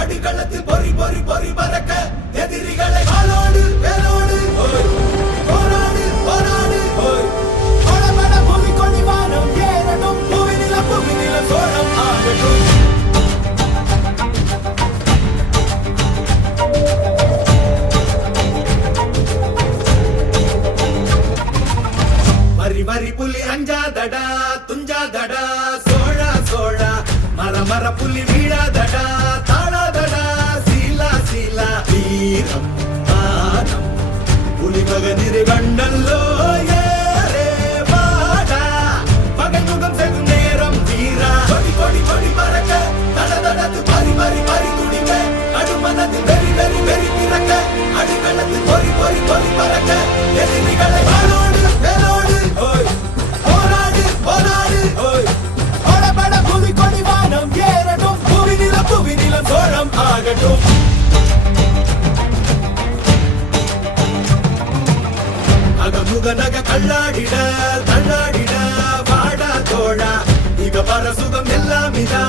அடிகளத்தில் பொறி பொறி பொறி பறக்க எதிரிகளை வாளோடு வேலோடு போராடு போராடு கொடபட பூமி கொடி வானம் ஏறட்டும் பூமி நில சோழம் ஆகட்டும். வரி வரி புலி அஞ்சாதடா துஞ்சாதடா சோழா சோழா மர மர புலி வீழாதடா தாழாதடா சீலா சீலா வீரம் மானம் புலி மகனிரு கண்டல்லோ ஏரே வாடா மகன் முகம் செகும் நேரம் வீரா கொடி கொடி கொடி மறக்க தடதடத்து பறி பறி பறி துடிக்க கடுமனத்தில் வெறி வெறி வெறி பிறக்க அடிகளத்தில் பொறி பொறி பொறி பறக்க எதிரிகளை வாளோடு வேலோடு போராடு போராடு கொடபட பூமி கொடி வானம் ஏறட்டும் பூமி நில சோழம் ஆகட்டும். அகமுக நக கல்லாடிட தள்ளாடிட வாடா தோழா இக பர சுகம் எல்லாம் இதா